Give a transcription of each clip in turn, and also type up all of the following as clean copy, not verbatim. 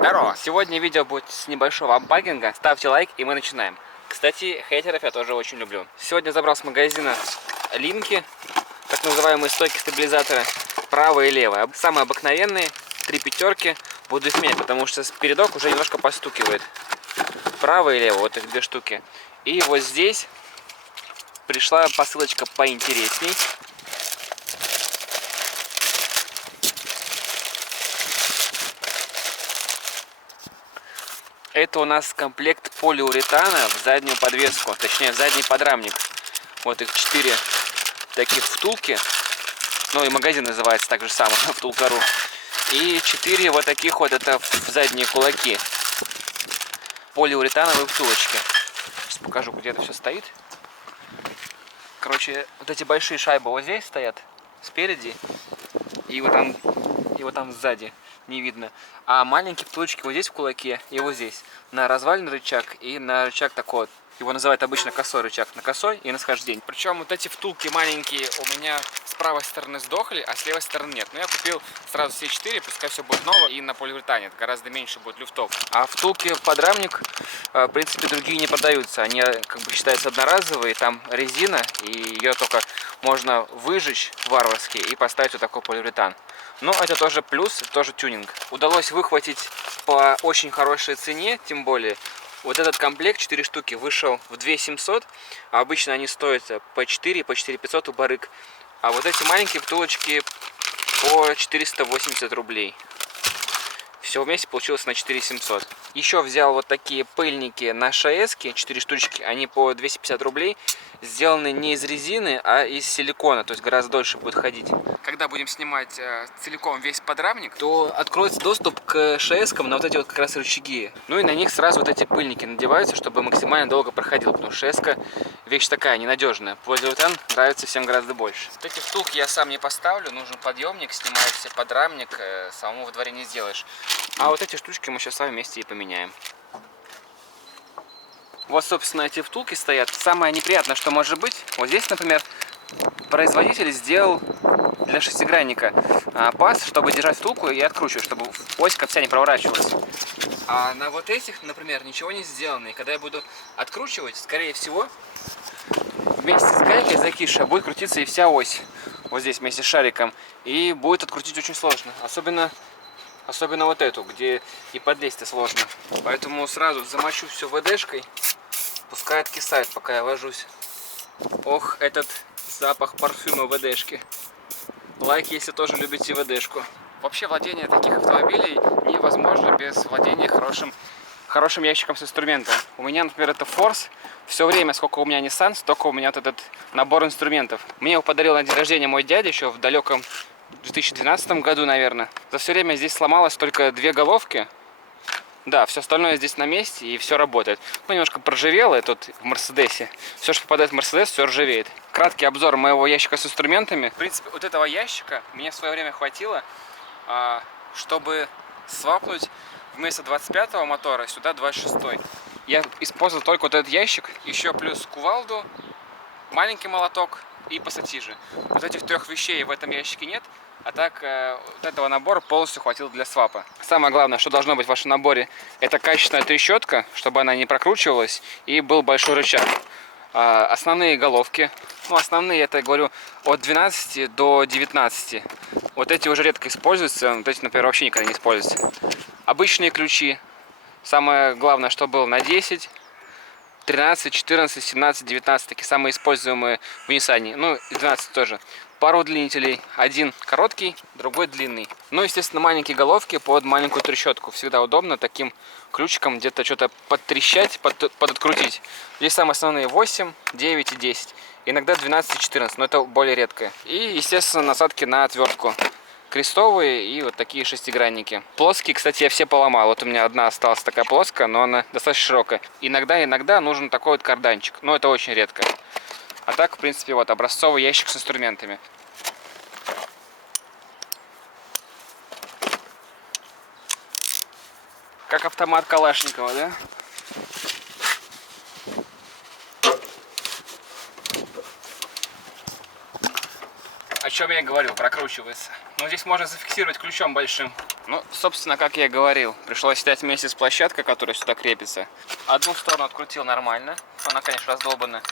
Здорово! Сегодня видео будет с небольшого анпакинга. Ставьте лайк, и мы начинаем. Кстати, хейтеров я тоже очень люблю. Сегодня забрал с магазина линки, так называемые стойки-стабилизаторы, правая и левая. Самые обыкновенные, 3 пятерки. Буду их менять, потому что передок уже немножко постукивает. Правая и левая, вот их 2 штуки. И вот здесь пришла посылочка поинтересней. Это у нас комплект полиуретана в заднюю подвеску, точнее в задний подрамник. Вот их 4 таких втулки. Ну и магазин называется так же само, втулка.ру. И 4 вот таких вот, это в задние кулаки. Полиуретановые втулочки. Сейчас покажу, где это все стоит. Короче, вот эти большие шайбы вот здесь стоят, спереди. И вот там сзади не видно. А маленькие втулочки вот здесь в кулаке и вот здесь. На развальный рычаг и на рычаг такой вот. Его называют обычно косой рычаг. На косой и на схождение. Причем вот эти втулки маленькие у меня с правой стороны сдохли, а с левой стороны нет. Но я купил сразу все 4, пускай все будет ново и на полиуретане. Это гораздо меньше будет люфтов. А втулки в подрамник, в принципе, другие не продаются. Они как бы считаются одноразовые. Там резина, и ее только можно выжечь варварски и поставить вот такой полиуретан. Но это тоже плюс, тоже тюнинг. Удалось выхватить по очень хорошей цене, тем более. Вот этот комплект, 4 штуки, вышел в 2700, а обычно они стоят по 4, по 4500 у барыг. А вот эти маленькие втулочки по 480 рублей. Все вместе получилось на 4700. Еще взял вот такие пыльники на ШС-ки, 4 штучки, они по 250 рублей. Сделаны не из резины, а из силикона, то есть гораздо дольше будет ходить. Когда будем снимать целиком весь подрамник, то откроется доступ к ШС-кам на вот эти вот как раз рычаги. Ну и на них сразу вот эти пыльники надеваются, чтобы максимально долго проходил, потому что ШС-ка вещь такая ненадежная. Полиуретан нравится всем гораздо больше. Вот эти втулки я сам не поставлю, нужен подъемник, снимается подрамник, самому во дворе не сделаешь. А вот эти штучки мы сейчас с вами вместе и поменяем. Вот, собственно, эти втулки стоят. Самое неприятное, что может быть, вот здесь, например, производитель сделал для шестигранника паз, чтобы держать втулку и откручивать, чтобы оська вся не проворачивалась. А на вот этих, например, ничего не сделано. И когда я буду откручивать, скорее всего, вместе с гайкой закисшей будет крутиться и вся ось. Вот здесь вместе с шариком. И будет открутить очень сложно. Особенно вот эту, где и подлезть-то сложно. Поэтому сразу замочу все ВДшкой. Пускай откисает, пока я ложусь. Ох, этот запах парфюма ВДшки. Лайк, если тоже любите ВДшку. Вообще владение таких автомобилей невозможно без владения хорошим ящиком с инструментом. У меня, например, это Force. Все время, сколько у меня Nissan, столько у меня вот этот набор инструментов. Мне его подарил на день рождения мой дядя еще в далеком 2012 году, наверное. За все время здесь сломалось только 2 головки. Да, все остальное здесь на месте и все работает. Ну, немножко проржавело тут в Мерседесе. Все, что попадает в Мерседес, все ржавеет. Краткий обзор моего ящика с инструментами. В принципе, вот этого ящика мне в свое время хватило, чтобы свапнуть вместо 25-го мотора сюда 26-й. Я использовал только вот этот ящик, еще плюс кувалду, маленький молоток и пассатижи. Вот этих 3 вещей в этом ящике нет. А так, вот этого набора полностью хватило для свапа. Самое главное, что должно быть в вашем наборе, это качественная трещотка, чтобы она не прокручивалась, и был большой рычаг. Основные головки, ну основные, это, говорю, от 12 до 19. Вот эти уже редко используются, вот эти, например, вообще никогда не используются. Обычные ключи, самое главное, что было на 10, 13, 14, 17, 19, такие самые используемые в Nissan, ну и 12 тоже. Пару удлинителей, один короткий, другой длинный. Ну, естественно, маленькие головки под маленькую трещотку. Всегда удобно таким ключиком где-то что-то подтрещать, подоткрутить. Здесь самые основные 8, 9 и 10. Иногда 12 и 14, но это более редко. И, естественно, насадки на отвертку. Крестовые и вот такие шестигранники. Плоские, кстати, я все поломал. Вот у меня одна осталась такая плоская, но она достаточно широкая. Иногда нужен такой вот карданчик, но это очень редко. А так, в принципе, вот образцовый ящик с инструментами. Как автомат Калашникова, да? О чем я говорил, прокручивается. Но здесь можно зафиксировать ключом большим. Ну, собственно, как я и говорил, пришлось снять вместе с площадкой, которая сюда крепится. Одну сторону открутил нормально, она, конечно, раздолбана,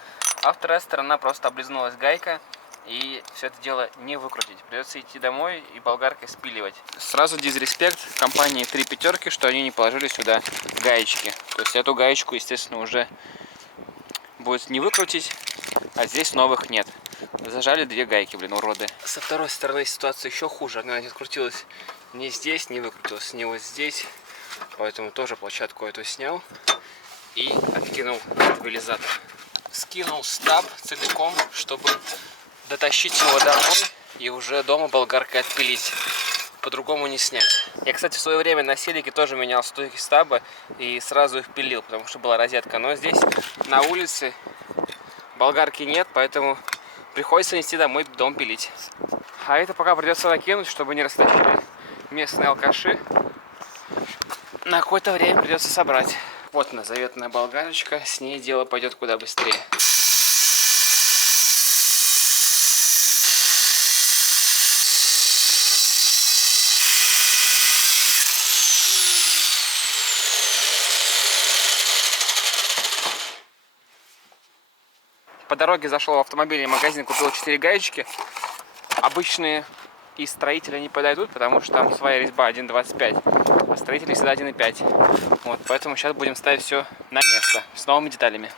а вторая сторона просто облизнулась гайка, и все это дело не выкрутить. Придется идти домой и болгаркой спиливать. Сразу дизреспект компании «Три пятерки», что они не положили сюда гаечки. То есть эту гаечку, естественно, уже будет не выкрутить, а здесь новых нет. Зажали две гайки, блин, уроды. Со второй стороны ситуация еще хуже. Она не открутилась ни здесь, не выкрутилась, ни вот здесь. Поэтому тоже площадку эту снял и откинул стабилизатор. Скинул стаб целиком, чтобы дотащить его домой и уже дома болгаркой отпилить. По-другому не снять. Я, кстати, в свое время на селике тоже менял стойки стаба и сразу их пилил, потому что была розетка. Но здесь на улице болгарки нет, поэтому приходится нести домой, дом пилить. А это пока придется накинуть, чтобы не растащили местные алкаши. На какое-то время придется собрать. Вот она, заветная болгарочка. С ней дело пойдет куда быстрее. По дороге зашел в автомобильный магазин, купил 4 гаечки. Обычные из строителя не подойдут, потому что там своя резьба 1,25, а строители всегда 1,5. Вот, поэтому сейчас будем ставить все на место с новыми деталями.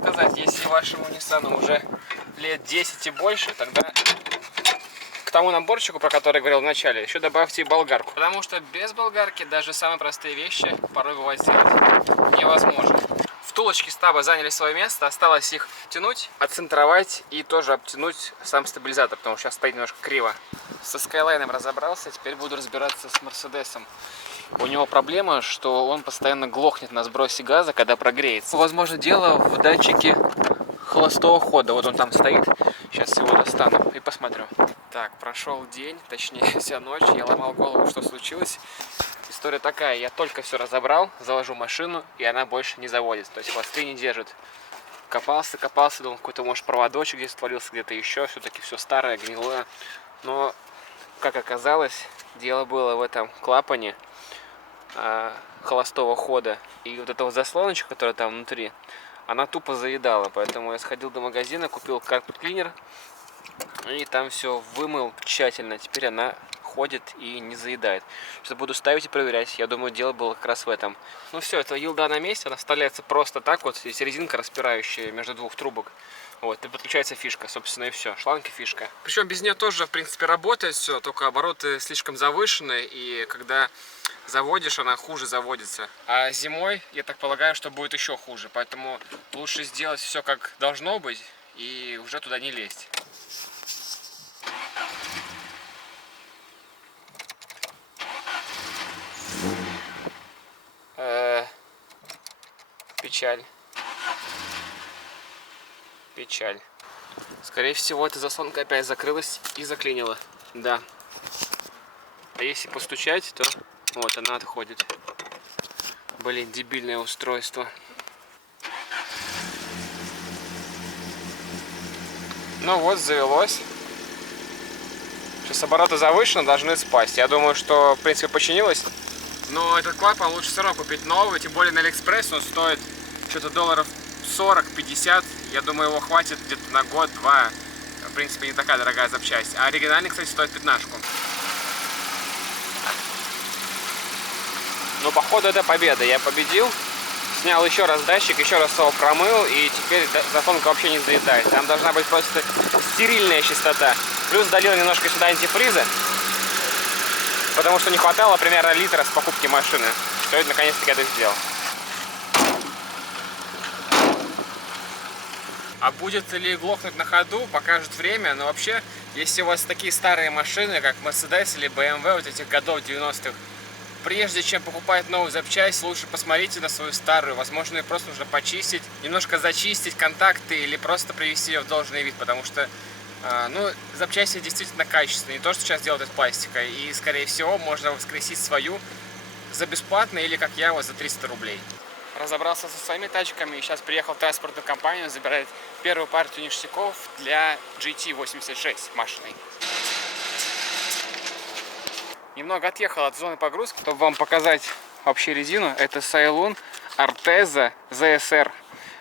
Сказать, если вашему Ниссану уже лет 10 и больше, тогда к тому наборчику, про который я говорил в начале, еще добавьте и болгарку. Потому что без болгарки даже самые простые вещи порой бывает сделать невозможно. Втулочки стаба заняли свое место, осталось их тянуть, отцентровать и тоже обтянуть сам стабилизатор, потому что сейчас стоит немножко криво. Со Скайлайном разобрался, теперь буду разбираться с Мерседесом. У него проблема, что он постоянно глохнет на сбросе газа, когда прогреется. Возможно, дело в датчике холостого хода. Вот он там стоит. Сейчас его достану и посмотрю. Так, прошел день, точнее вся ночь. Я ломал голову, что случилось. История такая. Я только все разобрал, завожу машину, и она больше не заводится. То есть хвосты не держит. Копался, думал, какой-то, может, проводочек здесь отвалился, где-то еще. Все-таки все старое, гнилое. Но, как оказалось, дело было в этом клапане холостого хода, и вот эта вот заслоночка, которая там внутри, она тупо заедала, поэтому я сходил до магазина, купил карпет клинер и там все вымыл тщательно. Теперь она ходит и не заедает. Сейчас буду ставить и проверять. Я думаю, дело было как раз в этом. Ну все, эта елда на месте, она вставляется просто так вот, здесь резинка, распирающая между двух трубок. Вот, и подключается фишка, собственно, и все. Шланг и фишка. Причем без нее тоже, в принципе, работает все, только обороты слишком завышены, и когда заводишь, она хуже заводится. А зимой, я так полагаю, что будет еще хуже. Поэтому лучше сделать все как должно быть и уже туда не лезть. Печаль. Печаль. Скорее всего, эта заслонка опять закрылась и заклинила. Да. А если постучать, то вот она отходит. Блин, дебильное устройство. Ну вот, завелось. Сейчас обороты завышены, должны спасть. Я думаю, что, в принципе, починилось. Но этот клапан лучше все равно купить новый. Тем более на Алиэкспресс он стоит что-то долларов 40-50. Я думаю, его хватит где-то на год-два. В принципе, не такая дорогая запчасть. А оригинальный, кстати, стоит 15. Ну, походу, это победа. Я победил. Снял еще раз датчик, еще раз его промыл. И теперь заслонка вообще не заедает. Там должна быть просто стерильная чистота. Плюс долил немножко сюда антифриза. Потому что не хватало примерно литра с покупки машины. Сегодня, наконец-таки, это сделал. А будет ли глохнуть на ходу, покажет время. Но вообще, если у вас такие старые машины, как Mercedes или BMW, вот этих годов 90-х, Прежде чем покупать новую запчасть, лучше посмотрите на свою старую. Возможно, ее просто нужно почистить, немножко зачистить контакты или просто привести ее в должный вид, потому что ну, запчасти действительно качественные, не то, что сейчас делают из пластика. И, скорее всего, можно воскресить свою за бесплатно или, как я, вот за 300 рублей. Разобрался со своими тачками и сейчас приехал в транспортную компанию забирать первую партию ништяков для GT86 машиной. Немного отъехал от зоны погрузки, чтобы вам показать вообще резину. Это Ceylon Arteza ZSR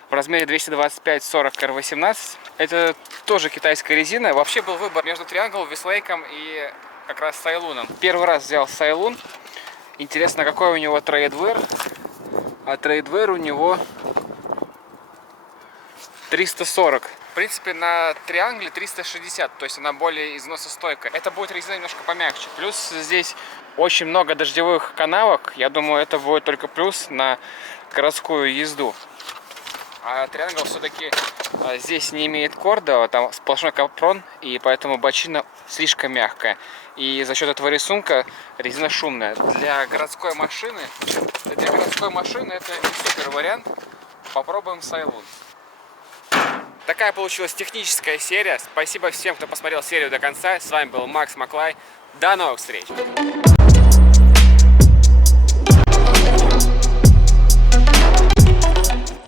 в размере 225/40 R18. Это тоже китайская резина. Вообще был выбор между Triangle, Westlake и как раз Ceylon. Первый раз взял Ceylon. Интересно, какой у него трейдвер. А трейдвер у него 340. В принципе, на Triangle 360, то есть она более износостойкая. Это будет резина немножко помягче. Плюс здесь очень много дождевых канавок. Я думаю, это будет только плюс на городскую езду. А Triangle все-таки здесь не имеет корда, там сплошной капрон, и поэтому бочина слишком мягкая. И за счет этого рисунка резина шумная. Для городской машины это не супер вариант. Попробуем Ceylon. Такая получилась техническая серия. Спасибо всем, кто посмотрел серию до конца. С вами был Макс Маклай. До новых встреч!